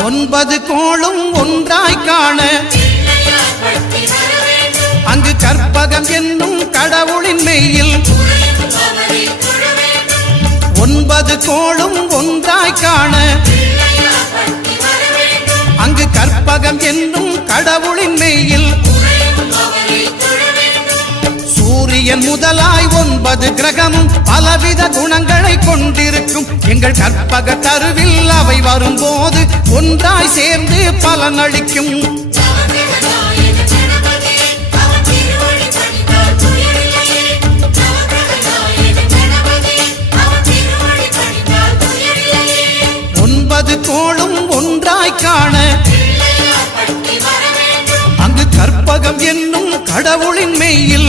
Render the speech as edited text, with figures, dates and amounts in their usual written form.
9 கோளும் ஒன்றாய் காண அங்கு கற்பகம் என்னும் கடவுளின் மெய்யில் 9 கோளும் ஒன்றாய் காண அங்கு கற்பகம் என்னும் கடவுளின் மெய்யில் சூரியன் முதலாய் 9 கிரகமும் பலவித குணங்களை கொண்டிருக்கும் எங்கள் கற்பக தருவில் அவை வரும்போது ஒன்றாய் சேர்ந்து பலனளிக்கும். கோளும் ஒன்றாய் காண அங்கு கற்பகம் என்னும் கடவுளின் மெய்யில்